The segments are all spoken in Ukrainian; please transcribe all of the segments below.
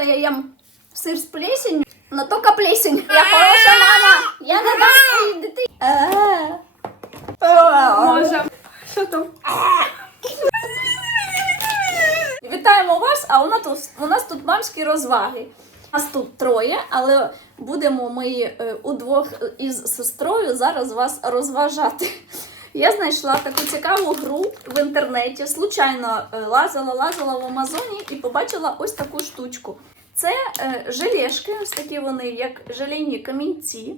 будто я ем сир з плесенью, но только плесень. Я хороша мама, я не дам своїй дитині. Що там? Вітаємо вас, а у нас тут, у нас тут мамські розваги. Нас тут троє, але будемо ми е, удвох із сестрою зараз вас розважати. Я знайшла таку цікаву гру в інтернеті. Случайно е, лазила, лазила в Амазоні і побачила ось таку штучку. Це е, желешки, ось такі вони, як желейні камінці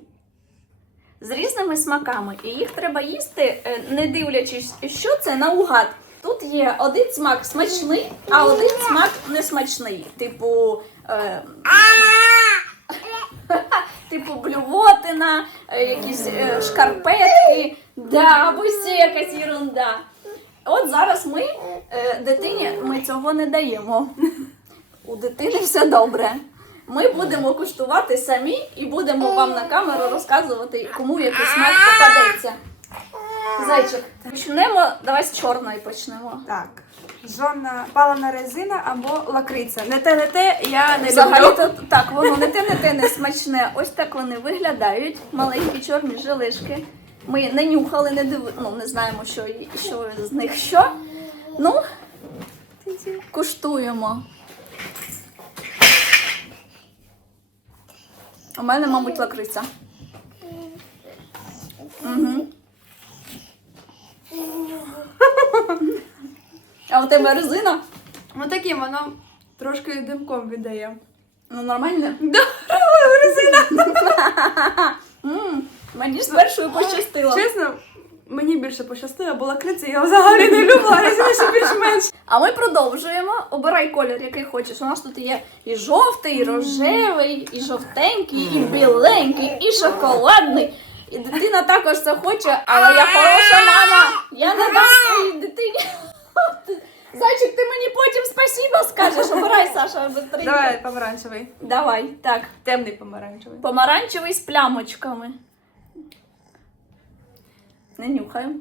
з різними смаками. І їх треба їсти, е, не дивлячись, що це наугад. Тут є один смак смачний, а один смак несмачний. Типу. Е, типу блювотина, якісь е, шкарпетки, да, або ще якась ерунда. От зараз ми е, дитині ми цього не даємо. У дитини все добре. Ми будемо куштувати самі і будемо вам на камеру розказувати, кому який смак попадеться. Зайчик, почнемо, давай з чорної почнемо. Так. Жодна палена резина або лакриця. Не те, не те, я не люблю. то так, воно не те, не те не смачне. Ось так вони виглядають. Маленькі чорні жилишки. Ми не нюхали, не диви... ну, не знаємо, що, що з них що. Ну, куштуємо. У мене, мабуть, лакриця. Угу. А у тебе резина? Ну таким воно трошки димком віддає. Ну, нормально? Да, резина. Мені з першою пощастило. Чесно, мені більше пощастило, бо лакриця я взагалі не люблю, а резина ще більш-менш. А ми продовжуємо. Обирай колір, який хочеш. У нас тут є і жовтий, і рожевий, і жовтенький, і біленький, і шоколадний. І дитина також це хоче, але я хороша мама. Я не дам своїй дитині. Зайчик, ти мені потім спасіба скажеш. Обирай, Саша, быстренько. Давай помаранчевий. Давай, так. Темний помаранчевий. Помаранчевий з плямочками. Не нюхаємо.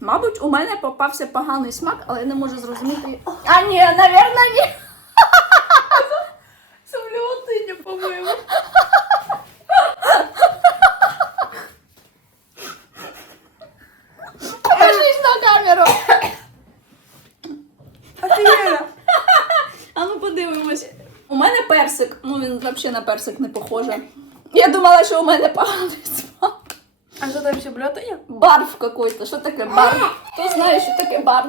Мабуть, у мене попався поганий смак, але я не можу зрозуміти. А ні, навірно, ні. Сумлювати, по-моєму. Покажись на камеру. Офігенно. А ну подивимось. У мене персик. Ну він взагалі на персик не похоже. Я думала, що у мене поганий смак. А що там ще бльотання? Барв какой-то. Що таке барв? Хто знає, що таке барв?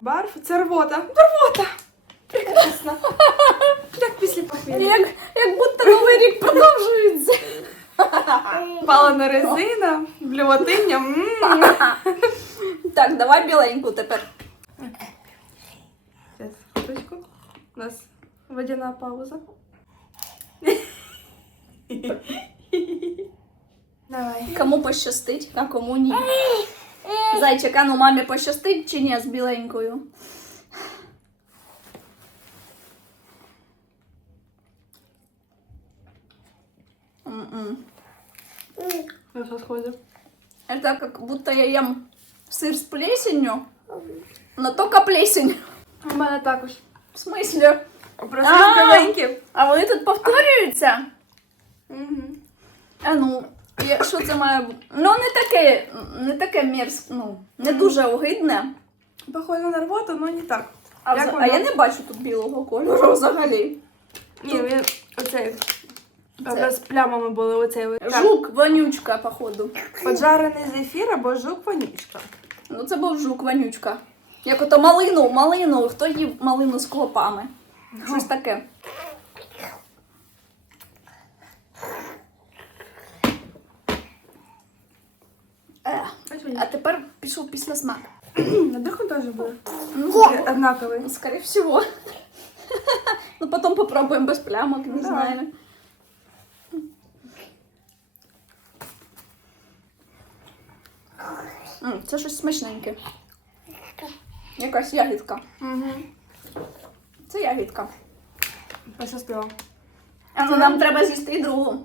Барф, це рвота. Рвота. Прекрасно. Як після похмілля. Як, як будто новий рік продовжується. Палена резина, блюватиння. м. Так, давай біленьку тепер. Зараз, хвилинку. У нас водяна пауза. Давай. Кому пощастить, а кому ні. Зайчик, а ну мамі пощастить чи ні з біленькою? М-м. Я що схожу. Это как будто я ем сыр с плесенью, но только плесень. У мене також. В смысле? Просто А. А вони тут повторюються? А ну, я- що це має бути? Ну, не таке, не таке ну, не дуже огидне. Похоже на рвоту, але не так. А, Як вза- воно? а я не бачу тут білого кольору взагалі. Ні, він оцей. Це- З плямами були оцей. от. Так. Жук, вонючка, походу. Поджарений зефір або жук вонючка. Ну, це був жук, вонючка. Як ото малину, малину, хто їв малину з клопами? Щось таке. Е, А тепер пішов після смак. На диху теж буде. Ну, Однаковий. скорее всего. Ну, потом попробуем без плямок, не знаю. Це щось смачненьке. Якась ягідка. Угу. Це ягідка. Пощастило. А ну нам треба з'їсти і другу.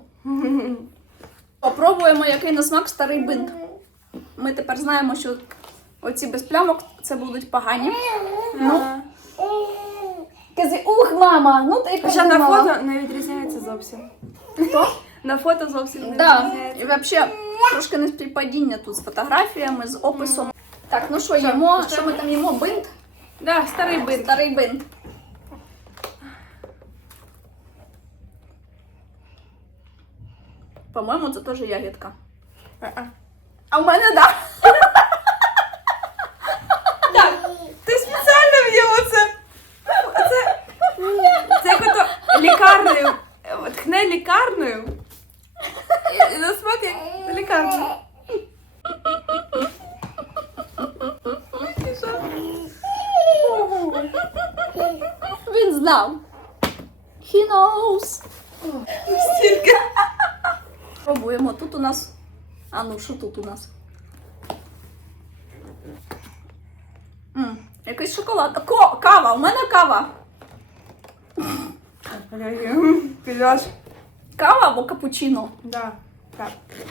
Попробуємо, який на смак старий бинт. Ми тепер знаємо, що Оці без плямок це будуть погані. Ага. Кази, ух, мама! Ну ти Хоча на фото не відрізняється зовсім. Хто? На фото зовсім не Да. відрізняється. І взагалі трошки не співпадіння тут з фотографіями, з описом. Так, ну що, їмо? Що ми там їмо? Бинт? Да, старий бит. Старий бинт. По-моєму, це теж ягідка. А в мене так. Так, ти спеціально в'їв оце. Це, це як ото лікарнею. Тхне лікарнею. І- І на смак як лікарнею. І що? Він знав. He knows. Стільки. Пробуємо. Тут у нас. А ну, що тут у нас? М, якийсь шоколад. Ко, кава, у мене кава. Підеш. Кава або капучино. Да. Так.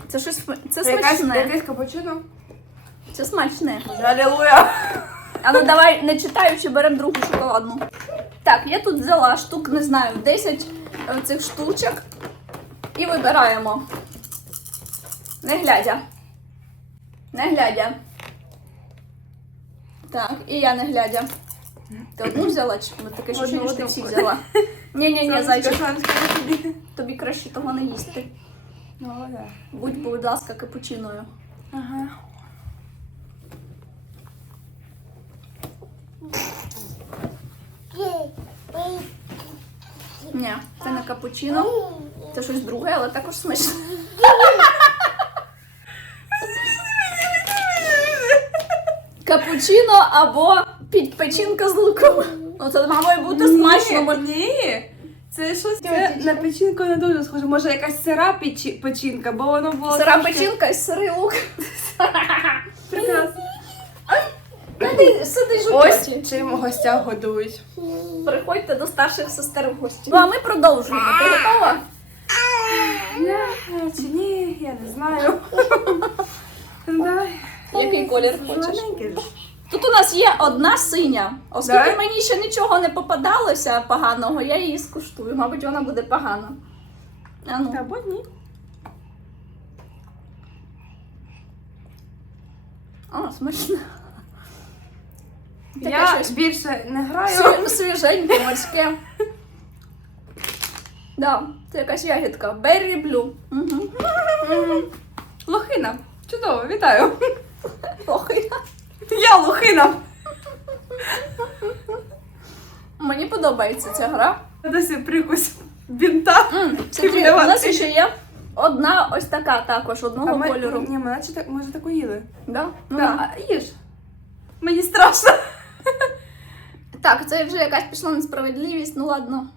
Це щось це смачне. якесь капучино. Це смачне. Алілуя. А ну давай, не читаючи, беремо другу шоколадну. Так, я тут взяла штук, не знаю, 10 е, цих штучок і вибираємо. Не глядя. Не глядя. Так, і я не глядя. Ти одну взяла чи ми таке що що ти всі взяла? Ні, ні, ні, Сонечко, зайчик, тобі. тобі краще того не їсти. Ну, да. Будь, будь ласка, капучиною. Ага. Ні, це не капучино. Це щось друге, але також смачне. Капучино або під печінка з луком. Ну це має бути смачно. бо- Ні. Це щось це Тьотечка. на печінку не дуже схоже. Може якась сира печі- печінка, бо воно було. Сира трошки- печінка і сирий лук. Прекрасно. Ти сидиш у Ось чим гостя годують. Приходьте до старших сестер в гості. Ну а ми продовжуємо. Ти готова? Чи ні, я не знаю. Да. Який колір хочеш? Тут у нас є одна синя. Оскільки Да? мені ще нічого не попадалося поганого, я її скуштую. Мабуть, вона буде погана. А ну. Або ні. О, смачно. Таке Я щось більше не граю. сві- свіженьке, морське. Да, це якась ягідка. Berry blue. Угу. Мгм. Лохина. Чудово, вітаю. Охи. Я лохина. Мені подобається ця гра. Досі прикусь бінта. М, Смотри, у нас ще є одна ось така також, одного ми, кольору. Ні, ми наче так, може таку їли. Да? Ну, Да, а їж. Мені страшно. Так, це вже якась пішла несправедливість, ну ладно.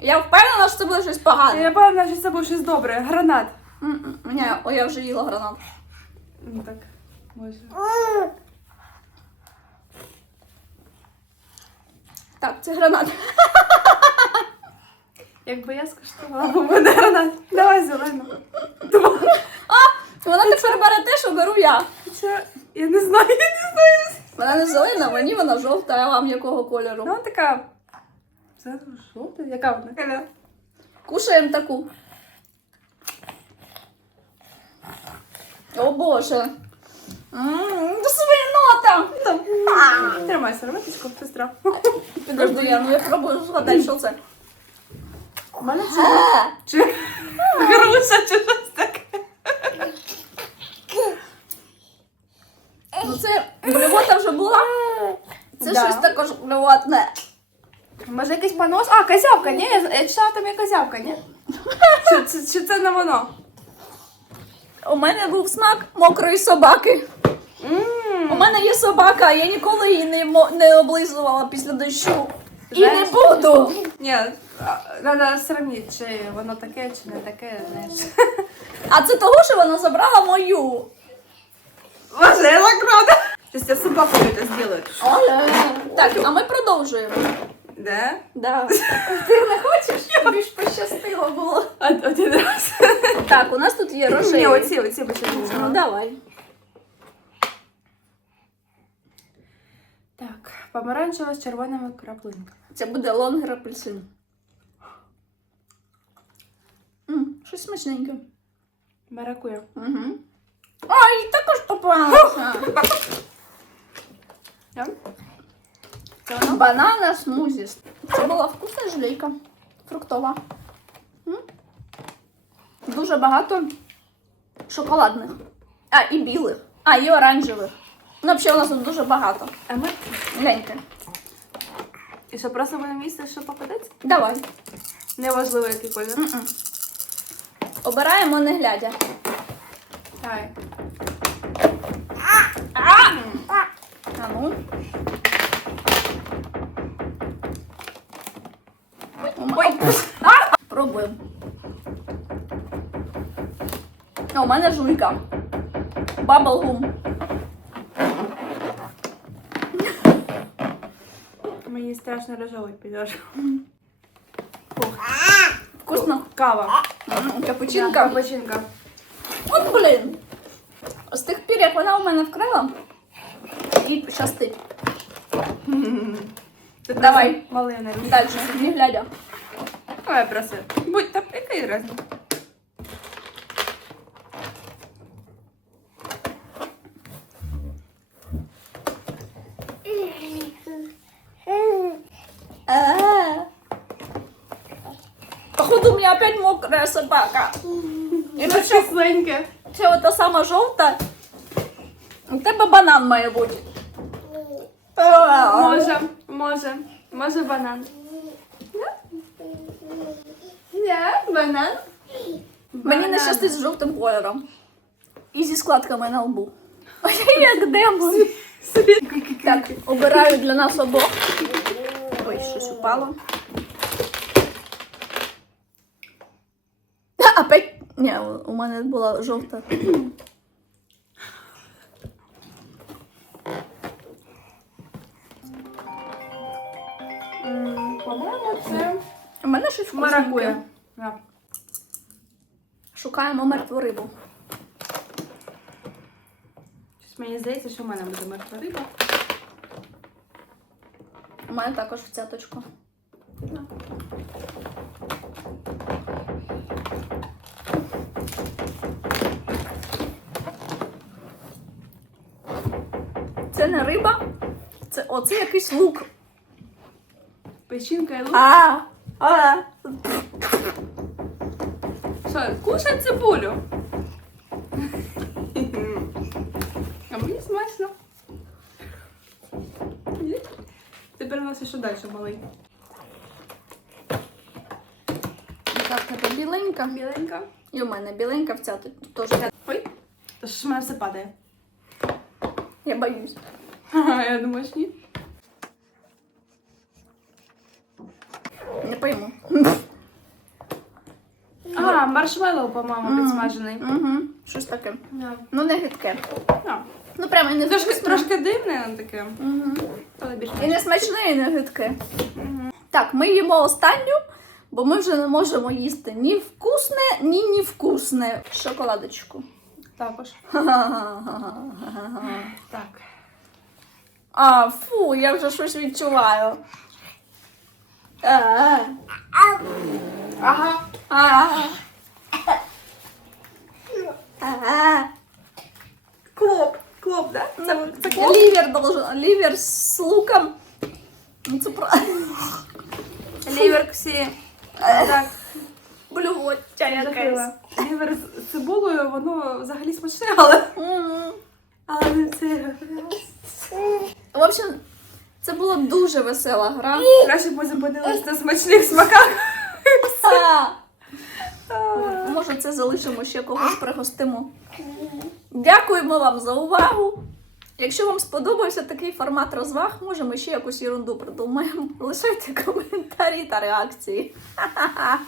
Я впевнена, що це буде щось погане. Я певна, що це був щось добре. Гранат. М-м, Ні, о, я вже їла гранат. Ну так, може. Так, це гранат. Якби я скуштувала, бо буде гранат. Давай зелену. Вона тепер бере те, що беру я. Це, я не знаю, я не знаю. Вона не зелена, мені вона жовта, а вам якого кольору. Ну, така. Це жовта? Яка вона? Кушаємо таку. О боже. Ммм, свинота! Тримай серветочку, сестра. Підожди, я, ну я пробую згадати, що це. У мене це. Чи груша, чи щось таке. Ну це блювота вже була. Це Да. щось також блювотне. Може якийсь понос? А, козявка, ні? Я, я читала там є козявка, ні? Чи, чи, чи це не воно? У мене був смак мокрої собаки. У мене є собака, я ніколи її не, мо- не облизувала після дощу. І не Знаєш- буду. Ні, треба сравнити, чи воно таке, чи не таке, знаєш. А це того, що вона забрала мою. Боже, я так рада. Сейчас я собаку это сделаю. Так, а ми продовжуємо. Да? Да. Ти не хочеш? Тобі ж пощастило було. Один раз. Так, у нас тут є рожеві. Ні, оці, оці, оці. Ну давай. Так, помаранчева з червоними краплинками. Це буде лонгер апельсин. М, щось смачненьке. Маракуя. Угу. Ай, також попалася. Це воно? Банана смузі. Це була вкусна желейка. Фруктова. М? Дуже багато шоколадних. А, і білих. А, і оранжевих. Ну, взагалі у нас тут дуже багато. А ми? Гляньте. І що, просто будемо їсти, що попадеться? Давай. Неважливо, який колір. М-м. Обираємо не глядя. Давай. А ну. Ой. Пробуємо. А, у мене жуйка. Баблгум. Мені страшно рожовий підеш. Вкусно. Кава. Капучинка. Капучинка. От блін. З тих пір, як вона у мене вкрала, і щастить. Ти Давай. просто Малий не глядя. Давай просто. Будь там, який разом. Меня опять мокрая собака. Це це, кисленьке. це ота сама жовта. У тебе банан має бути. Може, може. Може банан. Не, банан. Мені не щастить з жовтим кольором. І зі складками на лбу. А я як демон. Так, обираю для нас обох. Ой, щось упало. А, Опять. Ні, у мене була жовта. По-моєму, це У мене щось вкусненьке. Да. Шукаємо мертву рибу. Щось Мені здається, що в мене буде мертва риба. У мене також в цяточку не риба, це оце якийсь лук. Печінка і лук. А, а. Що, кушай цибулю? А мені смачно. Ні? Ти переносиш що далі, малий. Так, це біленька. Біленька. І у мене біленька в цяточку. Теж. Ой, то що ж в мене все падає. Я боюсь. Ага, я думаю, що ні. Не пойму. А, маршмеллоу, по-моєму, підсмажений. Угу. Щось таке. Да. Ну, не гидке. Да. Ну, прямо і не Трошки, вкусне. трошки дивне таке, Угу. але більш І не смачне, і не гидке. Так, ми їмо останню, бо ми вже не можемо їсти ні вкусне, ні невкусне. Шоколадочку. також. Так. А, фу, я вже щось відчуваю. А, Ага. а. А. Клоп. Клоп, да? Це, це лівер должен, лівер з луком. Ну, Це про... Лівер всі. Так. Блювоття якесь. Закрила. Лівер з цибулею, воно взагалі смачне, але, М. але не це. В общем, це була дуже весела гра. Краще б ми зупинились на смачних смаках. Може, це залишимо ще когось пригостимо. Дякуємо вам за увагу. Якщо вам сподобався такий формат розваг, може ми ще якусь ерунду придумаємо. Лишайте коментарі та реакції. Ха-ха-ха.